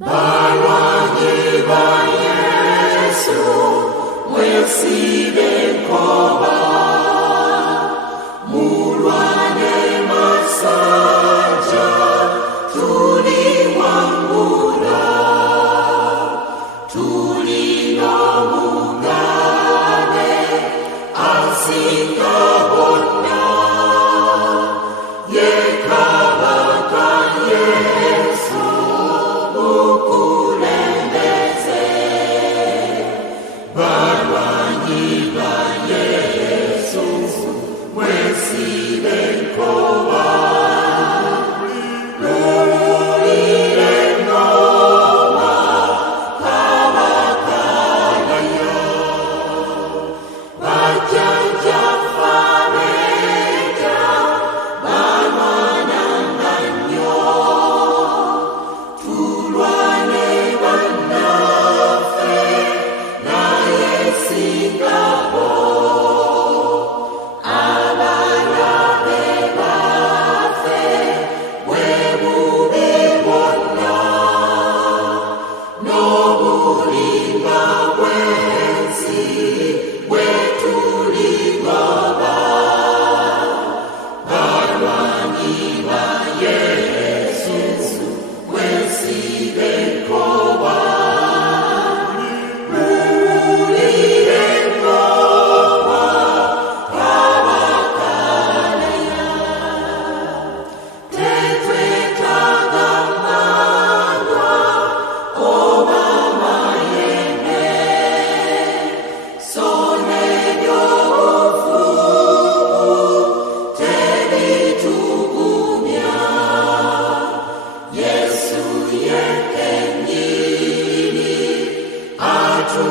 Barwani ba Yesu, mwesi benkoba, mulwane masaja, tuli wangura, tuli nomungane, asinga bona, yekabaka Yesu, ukulembeze. Barwani ba Yesu, mwesi benkoba, lulile ngoma, kabakalaya, bajanja fareta, bamananganyo, tulwane banafe, na yesingabo, abalabe bafe, webubibona, nobulimba bwensi, bwetulibaba. Barwani ba Yesu, mwesi benkoba, lulile ngoma, kabakalaya, tetwetagamanga, oba mayene, sonebyo bufumu, tebitugumya, Yesu yekenyini, atu